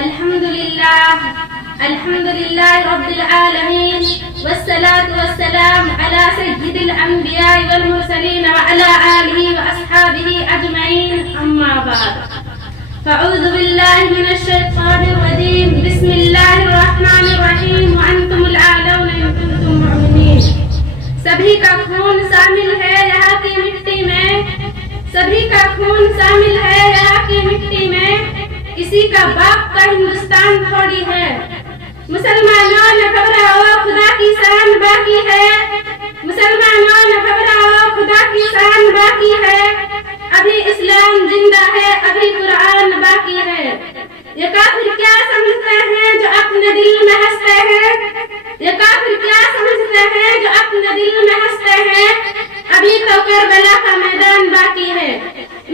الحمد لله رب العالمين، والصلاة والسلام على سيد الأنبياء والمرسلين وعلى آله وأصحابه أجمعين، أما بعد. فأعوذ بالله من الشيطان الرجيم، بسم الله الرحمن الرحيم، وأنتم الأعلون إن كنتم مؤمنين. سبھی کا خون شامل ہے یہاں کی مٹی میں، سبھی کا خون شامل ہے یہاں کی مٹی میں، کسی کا باپ کا ہندوستان تھوڑی ہے. مسلمانوں نے گھبراؤ خدا کی شان باقی ہے، مسلمانوں نے گھبراؤ خدا کی شان باقی ہے، ابھی اسلام زندہ ہے، ابھی قرآن باقی ہے. یہ کافر کیا سمجھتے ہیں جو اپنے دل میں ہنستے ہیں، یہ کافر کیا سمجھتے ہیں جو اپنے دل میں ہنستے ہیں، ابھی تو کربلا کا میدان باقی ہے.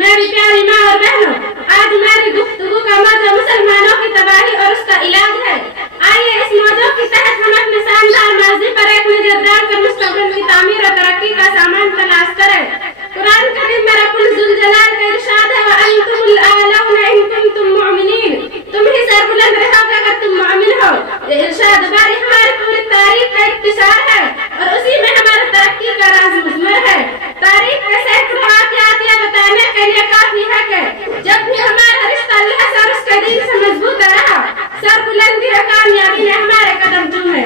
میری پیاری ماں اور بہنوں، آج میری گفتگو کا موضوع مسلمانوں کی تباہی اور اس کا علاج ہے. آئیے اس موضوع کے تحت ہم اپنے شاندار ماضی پر ایک نظر ڈال کر مستقبل کی تعمیر اور ترقی کا سامان تلاش کریں. قرآن کریم میں رب الذوالجلال کا ارشاد ہے وَأَنْتُمُ الْأَعْلَوْنَ إِن كُنتُم مُّؤْمِنِينَ، تم ہی سربلند رہو گے اگر تم مومن ہو. یہ ارشاد باری ہماری پوری تاریخ کا اختصار ہے اور اسی میں ہماری ترقی کا راز مضمر ہے. تاریخ کے سینکڑوں واقعات یہ بتانے کے لیے کافی ہے کہ جب بھی ہمارا رشتہ اللہ سے اور اس کے دین سے مضبوط رہا، سربلندی اور کامیابی نے ہمارے قدم چومے.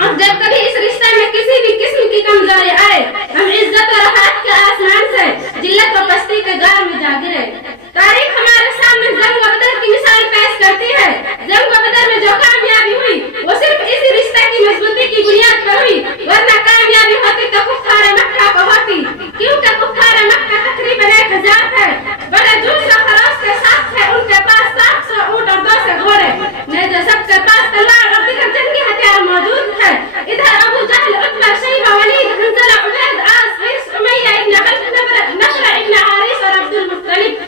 اور جب کبھی اس رشتے میں کسی بھی قسم کی کمزوری آئے، ہم عزت اور راحت کے آسمان سے ذلت و پستی کے غار میں جا گرے. تاریخ ہمارے سامنے جنگ و بدر کی مثال پیش کرتی ہے. جنگ و بدر میں جو کامیابی ہوئی وہ صرف اسی رشتے کی مضبوطی کی بنیاد پر ہوئی، ورنہ کامیابی ہوتی تو کفار مکہ کو ہوتی، کیونکہ کفار مکہ تقریباً 1000 تھے، بڑے جوش و خروش کے ساتھ تھے. ان کے پاس 700 اونٹ اور 200 گھوڑے، نہیں جو سب کے پاس تلوار اور دیگر جنگی ہتھیار موجود تھے. ادھر ابو جہل، عتبہ، شیبہ، ولید، حنظلہ، عبید، عاص، حرص، امیہ ابن خلف، نصر ابن حارث اور عبد المطلب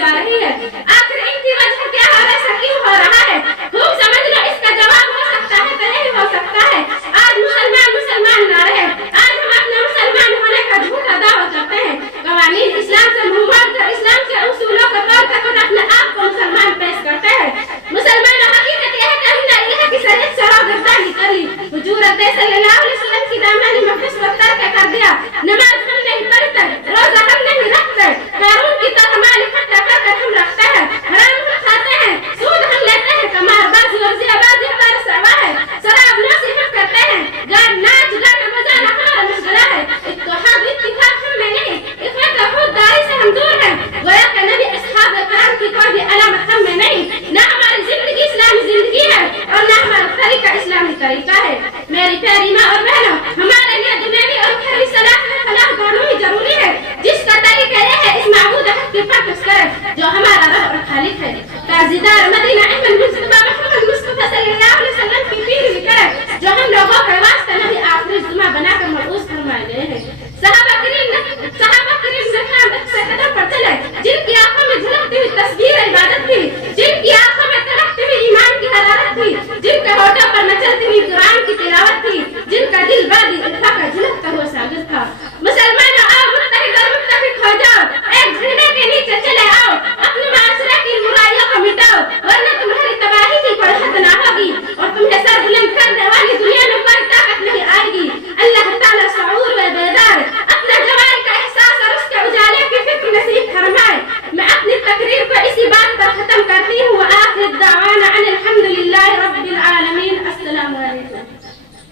جا رہی ہے. آخر ان کی وجہ کیا ہے؟ ایسا کیوں ہو رہا ہے؟ خوب سمجھ لو اس کا جواب ہو سکتا ہے تو نہیں ہو سکتا ہے. آج مسلمان نہ رہے. آج ہم اپنے مسلمان ہونے کا جھوٹا دعویٰ کرتے ہیں. قوانین اسلام سے منہ موڑ کر اسلام کے اصولوں کو توڑ کر خود اپنے آپ کو مسلمان پیش کرتے ہیں. مسلمان حقیقت یہ ہے کہ ہم نے اللہ کی شریعت سے راگردانی کر لی. حضور صلی اللہ علیہ وسلم کی دامانی میں خصوص ترک کر دیا. نماز ہم نہیں پڑھتے, روزہ ہم نہیں رکھتے, قارون کی طرح مال اکٹھا کر کر ہم رکھتے ہیں, حرام ہم کھاتے ہیں, سود ہم لیتے ہیں, قمار بازی اور زنا بازی ہمارا سروا ہے, شراب نوشی ہم کرتے ہیں, ناچ گانا بجانا ہمارا مشغلہ ہے. اتحاد اتفاق ہم میں نہیں, اخوت اور خودداری سے ہم دور ہیں. گویا کہ نبی اصحاب کرام کی کوئی بھی علامت ہم میں نہیں. نہ ہماری زندگی اسلامی زندگی ہے اور نہ ہمارا طریقہ اسلامی طریقہ ہے. میری پیاری ماں اور بہنوں, ہمارے لیے دنیاوی اور اخروی صلاح میں فلاح دونوں ہی ضروری ہے. جس کا طریقہ یہ ہے اس معبود حق کی پرستش کرے جو ہمارا رب اور خالق ہے. تازیدار مدینہ احمد مصطفیٰ محمد مصطفیٰ صلی اللہ علیہ وسلم کی پیروی کرے جو ہم لوگوں کے واسطے نبی آخری جمعہ بنا کر مبعوث فرمائے گئے ہیں. صحابہ کریم سے قدم پر چلے جن کی آنکھوں میں جھلکتی ہوئی تصویر عبادت تھی, جن کی